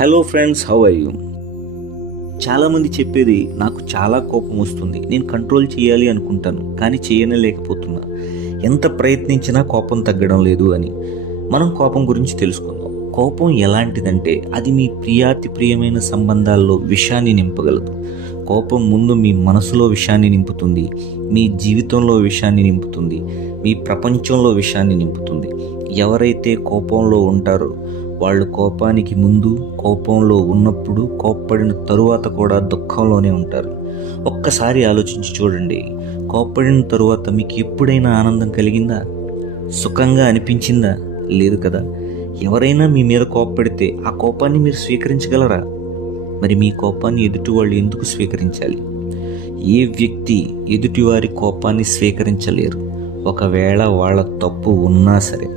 Hello friends how are you చాలామంది చెప్పేది నాకు చాలా కోపం వస్తుంది. నేను కంట్రోల్ చేయాలి అనుకుంటాను కానీ చేయనలేకపోతున్నా. ఎంత ప్రయత్నించినా కోపం తగ్గడం లేదు అని. మనం కోపం గురించి తెలుసుకుందాం. కోపం ఎలాంటిదంటే అది మీ ప్రియాతి ప్రియమైన సంబంధాల్లో విషాన్ని నింపగలదు. కోపం ముందు మీ మనసులో విషాన్ని నింపుతుంది. మీ జీవితంలో విషాన్ని నింపుతుంది. మీ ప్రపంచంలో విషాన్ని నింపుతుంది. ఎవరైతే కోపంలో ఉంటారో వాళ్ళు కోపానికి ముందు కోపంలో ఉన్నప్పుడు కోప్పడిన తరువాత కూడా దుఃఖంలోనే ఉంటారు. ఒక్కసారి ఆలోచించి చూడండి. కోప్పడిన తరువాత మీకు ఎప్పుడైనా ఆనందం కలిగిందా? సుఖంగా అనిపించిందా? లేదు కదా. ఎవరైనా మీ మీద కోప్పడితే ఆ కోపాన్ని మీరు స్వీకరించగలరా? మరి మీ కోపాన్ని ఎదుటి వాళ్ళు ఎందుకు స్వీకరించాలి? ఏ వ్యక్తి ఎదుటివారి కోపాన్ని స్వీకరించలేరు. ఒకవేళ వాళ్ళ తప్పు ఉన్నా సరే.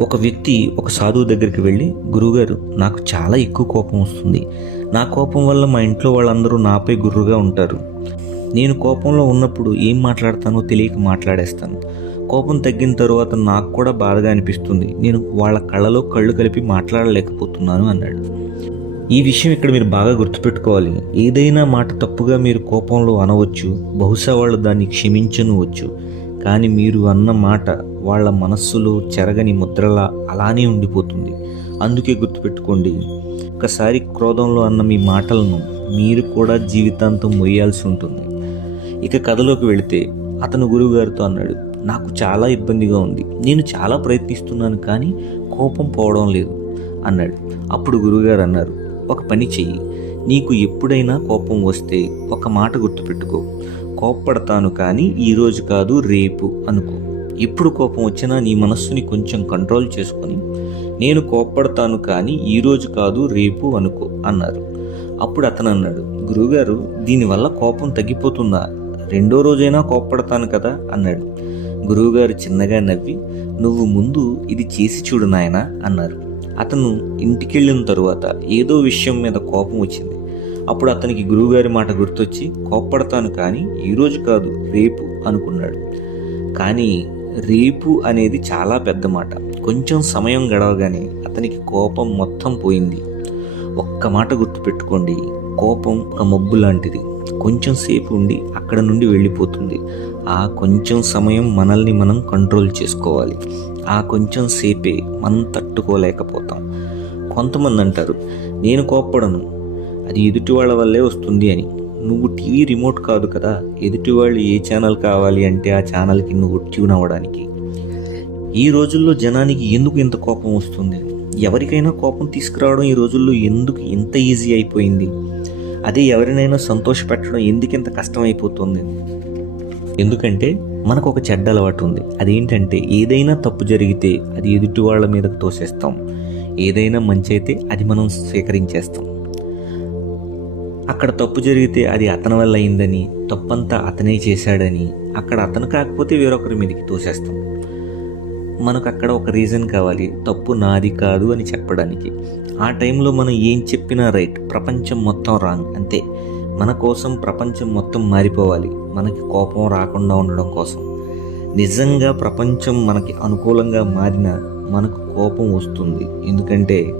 ఒక వ్యక్తి ఒక సాధువు దగ్గరికి వెళ్ళి గురువుగారు నాకు చాలా ఎక్కువ కోపం వస్తుంది. నా కోపం వల్ల మా ఇంట్లో వాళ్ళందరూ నాపై గుర్రుగా ఉంటారు. నేను కోపంలో ఉన్నప్పుడు ఏం మాట్లాడతానో తెలియక మాట్లాడేస్తాను. కోపం తగ్గిన తరువాత నాకు కూడా బాధగా అనిపిస్తుంది. నేను వాళ్ళ కళ్ళలో కళ్ళు కలిపి మాట్లాడలేకపోతున్నాను అన్నాడు. ఈ విషయం ఇక్కడ మీరు బాగా గుర్తుపెట్టుకోవాలి. ఏదైనా మాట తప్పుగా మీరు కోపంలో అనవచ్చు. బహుశా వాళ్ళు దాన్ని క్షమించనువచ్చు కానీ మీరు అన్న మాట వాళ్ళ మనస్సులో చెరగని ముద్రలా అలానే ఉండిపోతుంది. అందుకే గుర్తుపెట్టుకోండి ఒకసారి క్రోధంలో అన్న మీ మాటలను మీరు కూడా జీవితాంతం మొయ్యాల్సి ఉంటుంది. ఇక కథలోకి వెళితే అతను గురువుగారితో అన్నాడు నాకు చాలా ఇబ్బందిగా ఉంది. నేను చాలా ప్రయత్నిస్తున్నాను కానీ కోపం పోవడం లేదు అన్నాడు. అప్పుడు గురువుగారు అన్నారు ఒక పని చెయ్యి. నీకు ఎప్పుడైనా కోపం వస్తే ఒక మాట గుర్తుపెట్టుకో. కోప్పడతాను కానీ ఈరోజు కాదు రేపు అనుకో. ఎప్పుడు కోపం వచ్చినా నీ మనస్సుని కొంచెం కంట్రోల్ చేసుకొని నేను కోప్పడతాను కానీ ఈరోజు కాదు రేపు అనుకో అన్నారు. అప్పుడు అతను అన్నాడు గురువుగారు దీనివల్ల కోపం తగ్గిపోతుందా? రెండో రోజైనా కోప్పడతాను కదా? అన్నాడు. గురువుగారు చిన్నగా నవ్వి నువ్వు ముందు ఇది చేసి చూడు నాయనా అన్నారు. అతను ఇంటికెళ్ళిన తరువాత ఏదో విషయం మీద కోపం వచ్చింది. అప్పుడు అతనికి గురువుగారి మాట గుర్తొచ్చి కోప్పడతాను కానీ ఈరోజు కాదు రేపు అనుకున్నాడు. కానీ రేపు అనేది చాలా పెద్ద మాట. కొంచెం సమయం గడవగానే అతనికి కోపం మొత్తం పోయింది. ఒక్క మాట గుర్తుపెట్టుకోండి కోపం ఒక మబ్బు లాంటిది. కొంచెం సేపు ఉండి అక్కడ నుండి వెళ్ళిపోతుంది. ఆ కొంచెం సమయం మనల్ని మనం కంట్రోల్ చేసుకోవాలి. ఆ కొంచెం సేపే మనం తట్టుకోలేకపోతాం. కొంతమంది అంటారు నేను కోప్పడను అది ఎదుటి వాళ్ళ వల్లే వస్తుంది అని. నువ్వు టీవీ రిమోట్ కాదు కదా. ఎదుటి వాళ్ళు ఏ ఛానల్ కావాలి అంటే ఆ ఛానల్కి నువ్వు ట్యూన్ అవ్వడానికి. ఈ రోజుల్లో జనానికి ఎందుకు ఇంత కోపం వస్తుంది? ఎవరికైనా కోపం తీసుకురావడం ఈ రోజుల్లో ఎందుకు ఇంత ఈజీ అయిపోయింది? అదే ఎవరినైనా సంతోషపెట్టడం ఎందుకు ఇంత కష్టం అయిపోతుంది ఎందుకంటే మనకు ఒక చెడ్డ అలవాటు ఉంది. అదేంటంటే ఏదైనా తప్పు జరిగితే అది ఎదుటి వాళ్ళ మీదకు తోసేస్తాం. ఏదైనా మంచి అయితే అది మనం స్వీకరించేస్తాం. అక్కడ తప్పు జరిగితే అది అతని వల్ల అయిందని తప్పంతా అతనే చేశాడని అక్కడ అతను కాకపోతే వేరొకరి మీదకి తోసేస్తాం. మనకు అక్కడ ఒక రీజన్ కావాలి తప్పు నాది కాదు అని చెప్పడానికి. ఆ టైంలో మనం ఏం చెప్పినా రైట్ ప్రపంచం మొత్తం రాంగ్ అంతే. మన కోసం ప్రపంచం మొత్తం మారిపోవాలి మనకి కోపం రాకుండా ఉండడం కోసం. నిజంగా ప్రపంచం మనకి అనుకూలంగా మారినా మనకు కోపం వస్తుంది. ఎందుకంటే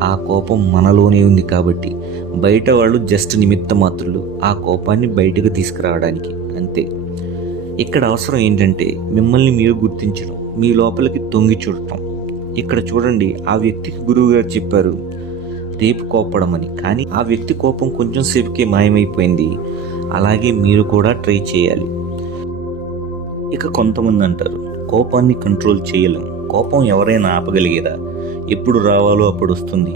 ఆ కోపం మనలోనే ఉంది కాబట్టి బయట వాళ్ళు జస్ట్ నిమిత్త మాత్రులు ఆ కోపాన్ని బయటకు తీసుకురావడానికి అంతే. ఇక్కడ అవసరం ఏంటంటే మిమ్మల్ని మీరు గుర్తించడం మీ లోపలికి తొంగి చూడటం. ఇక్కడ చూడండి ఆ వ్యక్తికి గురువు గారు చెప్పారు రేపు కోపడమని కానీ ఆ వ్యక్తి కోపం కొంచెం సేపుకే మాయమైపోయింది. అలాగే మీరు కూడా ట్రై చేయాలి. ఇక కొంతమంది అంటారు కోపాన్ని కంట్రోల్ చేయలేం. కోపం ఎవరైనా ఆపగలిగేదా? ఎప్పుడు రావాలో అప్పుడు వస్తుంది.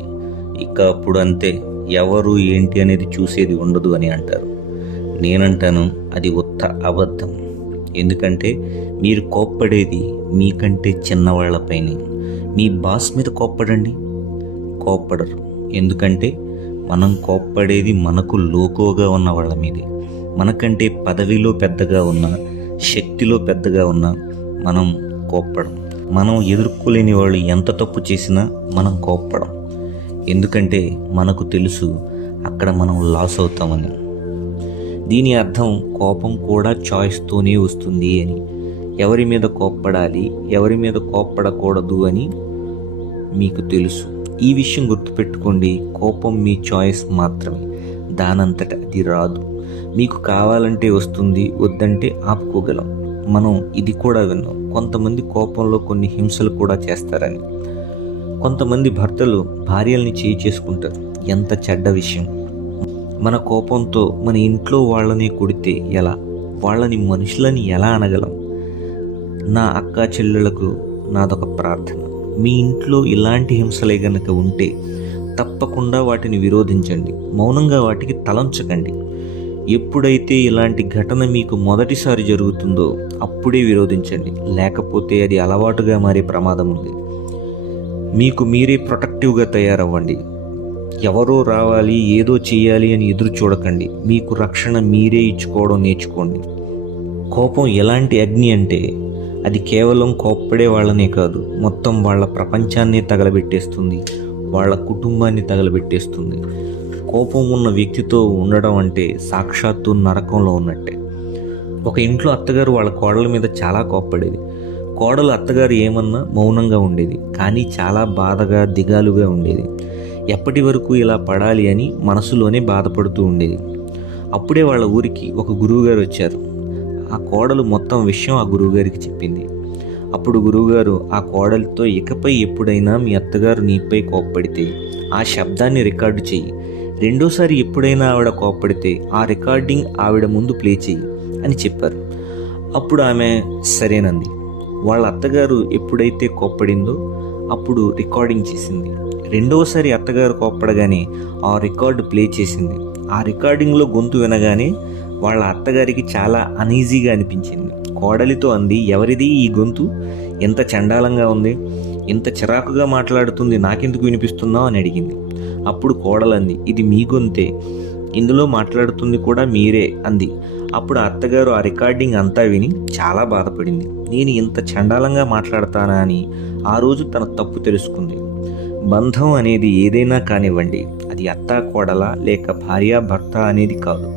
ఇక అప్పుడు అంతే. ఎవరు ఏంటి అనేది చూసేది ఉండదు అని అంటారు. నేనంటాను అది ఉత్త అబద్ధం. ఎందుకంటే మీరు కోప్పడేది మీకంటే చిన్నవాళ్ళపైనే. మీ బాస్ మీద కోప్పడండి. కోప్పడరు. ఎందుకంటే మనం కోప్పడేది మనకు లోకోగా ఉన్న వాళ్ళ మీదే. మనకంటే పదవిలో పెద్దగా ఉన్న శక్తిలో పెద్దగా ఉన్న మనం కోప్పడం. మనం ఎదుర్కోలేని వాళ్ళు ఎంత తప్పు చేసినా మనం కోప్పడం. ఎందుకంటే మనకు తెలుసు అక్కడ మనం లాస్ అవుతామని. దీని అర్థం కోపం కూడా చాయిస్తోనే వస్తుంది అని. ఎవరి మీద కోప్పడాలి ఎవరి మీద కోప్పడకూడదు అని మీకు తెలుసు. ఈ విషయం గుర్తుపెట్టుకోండి కోపం మీ చాయిస్ మాత్రమే. దానంతట అది రాదు. మీకు కావాలంటే వస్తుంది వద్దంటే ఆపుకోగలం. మనం ఇది కూడా విన్నాం. కొంతమంది కోపంలో కొన్ని హింసలు కూడా చేస్తారని. కొంతమంది భర్తలు భార్యల్ని చేయి చేసుకుంటారు. ఎంత చెడ్డ విషయం. మన కోపంతో మన ఇంట్లో వాళ్ళని కొడితే ఎలా? వాళ్ళని మనుషులని ఎలా అనగలం? నా అక్క చెల్లెలకు నాదొక ప్రార్థన. మీ ఇంట్లో ఇలాంటి హింసలే గనక ఉంటే తప్పకుండా వాటిని విరోధించండి. మౌనంగా వాటికి తలంచకండి. ఎప్పుడైతే ఇలాంటి ఘటన మీకు మొదటిసారి జరుగుతుందో అప్పుడే విరోధించండి. లేకపోతే అది అలవాటుగా మారే ప్రమాదం ఉంది. మీకు మీరే ప్రొటెక్టివ్గా తయారవ్వండి. ఎవరో రావాలి ఏదో చేయాలి అని ఎదురు చూడకండి. మీకు రక్షణ మీరే ఇచ్చుకోవడం నేర్చుకోండి. కోపం ఎలాంటి అగ్ని అంటే అది కేవలం కోప్పడే వాళ్ళనే కాదు మొత్తం వాళ్ళ ప్రపంచాన్ని తగలబెట్టేస్తుంది. వాళ్ళ కుటుంబాన్ని తగలబెట్టేస్తుంది. కోపం ఉన్న వ్యక్తితో ఉండడం అంటే సాక్షాత్తు నరకంలో ఉన్నట్టే. ఒక ఇంట్లో అత్తగారు వాళ్ళ కోడల మీద చాలా కోప్పడేది. కోడలు అత్తగారు ఏమన్నా మౌనంగా ఉండేది కానీ చాలా బాధగా దిగాలుగా ఉండేది. ఎప్పటి వరకు ఇలా పడాలి అని మనసులోనే బాధపడుతూ ఉండేది. అప్పుడే వాళ్ళ ఊరికి ఒక గురువుగారు వచ్చారు. ఆ కోడలు మొత్తం విషయం ఆ గురువుగారికి చెప్పింది. అప్పుడు గురువుగారు ఆ కోడలితో ఇకపై ఎప్పుడైనా మీ అత్తగారు నీపై కోప్పడితే ఆ శబ్దాన్ని రికార్డు చెయ్యి. రెండోసారి ఎప్పుడైనా ఆవిడ కోప్పడితే ఆ రికార్డింగ్ ఆవిడ ముందు ప్లే చెయ్యి. అని చెప్పారు. అప్పుడు ఆమె సరేనంది. వాళ్ళ అత్తగారు ఎప్పుడైతే కోప్పడిందో అప్పుడు రికార్డింగ్ చేసింది. రెండవసారి అత్తగారు కోప్పడగానే ఆ రికార్డు ప్లే చేసింది. ఆ రికార్డింగ్లో గొంతు వినగానే వాళ్ళ అత్తగారికి చాలా అనీజీగా అనిపించింది. కోడలితో అంది ఎవరిది ఈ గొంతు? ఎంత చండాలంగా ఉంది? ఎంత చిరాకుగా మాట్లాడుతుంది? నాకెందుకు వినిపిస్తున్నావు? అని అడిగింది. అప్పుడు కోడలంది ఇది మీ గొంతే. ఇందులో మాట్లాడుతుంది కూడా మీరే అంది. అప్పుడు అత్తగారు ఆ రికార్డింగ్ అంతా విని చాలా బాధపడింది. నేను ఇంత చండాలంగా మాట్లాడతానా అని ఆ రోజు తన తప్పు తెలుసుకుంది. బంధం అనేది ఏదైనా కానివ్వండి అది అత్త కోడల లేక భార్య భర్త అనేది కాదు.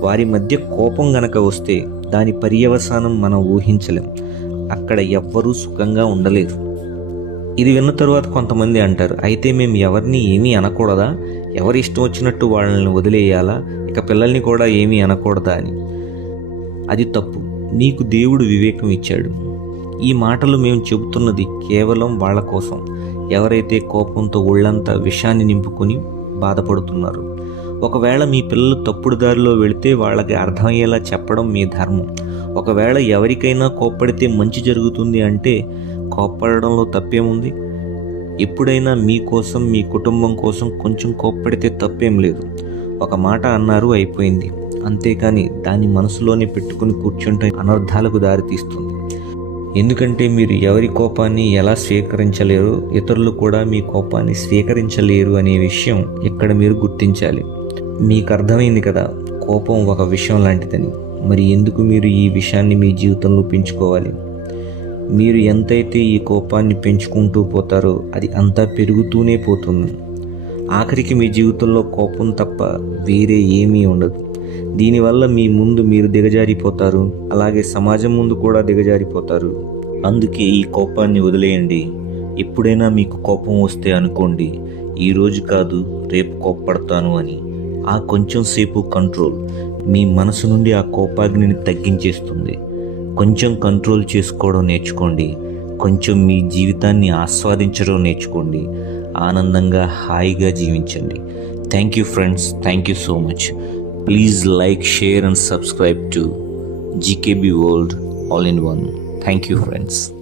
వారి మధ్య కోపం గనక వస్తే దాని పర్యవసానం మనం ఊహించలేం. అక్కడ ఎవ్వరూ సుఖంగా ఉండలేరు. ఇది విన్న తరువాత కొంతమంది అంటారు అయితే మేము ఎవరిని ఏమీ అనకూడదా? ఎవరి ఇష్టం వచ్చినట్టు వాళ్ళని వదిలేయాలా? ఇక పిల్లల్ని కూడా ఏమీ అనకూడదా? అని. అది తప్పు. నీకు దేవుడు వివేకం ఇచ్చాడు. ఈ మాటలు మేము చెబుతున్నది కేవలం వాళ్ళ కోసం. ఎవరైతే కోపంతో ఒళ్ళంతా విషాన్ని నింపుకొని బాధపడుతున్నారు. ఒకవేళ మీ పిల్లలు తప్పుడు దారిలో వెళితే వాళ్ళకి అర్థమయ్యేలా చెప్పడం మీ ధర్మం. ఒకవేళ ఎవరికైనా కోప్పడితే మంచి జరుగుతుంది అంటే కోప్పడడంలో తప్పేముంది? ఎప్పుడైనా మీకోసం మీ కుటుంబం కోసం కొంచెం కోప్పడితే తప్పేం లేదు. ఒక మాట అన్నారు అయిపోయింది. అంతేకాని దాన్ని మనసులోనే పెట్టుకుని కూర్చుంటే అనర్థాలకు దారితీస్తుంది ఎందుకంటే మీరు ఎవరి కోపాన్ని ఎలా స్వీకరించలేరు ఇతరులు కూడా మీ కోపాన్ని స్వీకరించలేరు అనే విషయం ఇక్కడ మీరు గుర్తించాలి. మీకు అర్థమైంది కదా కోపం ఒక విషయం లాంటిదని. మరి ఎందుకు మీరు ఈ విషయాన్ని మీ జీవితంలో పెంచుకోవాలి? మీరు ఎంతైతే ఈ కోపాన్ని పెంచుకుంటూ పోతారో అది అంతా పెరుగుతూనే పోతుంది. ఆఖరికి మీ జీవితంలో కోపం తప్ప వేరే ఏమీ ఉండదు. దీనివల్ల మీ ముందు మీరు దిగజారిపోతారు. అలాగే సమాజం ముందు కూడా దిగజారిపోతారు. అందుకే ఈ కోపాన్ని వదిలేయండి. ఎప్పుడైనా మీకు కోపం వస్తే అనుకోండి. ఈ రోజు కాదు రేపు కోప్పడతాను అని. ఆ కొంచెం సేపు కంట్రోల్. మీ మనసు నుండి ఆ కోపాగ్నిని తగ్గించేస్తుంది. కొంచెం కంట్రోల్ చేసుకోవడం నేర్చుకోండి. కొంచెం మీ జీవితాన్ని ఆస్వాదించడం నేర్చుకోండి. ఆనందంగా హాయిగా జీవించండి. Thank you friends. Thank you so much. Please like, share, and subscribe to GKB World All in One. Thank you, friends.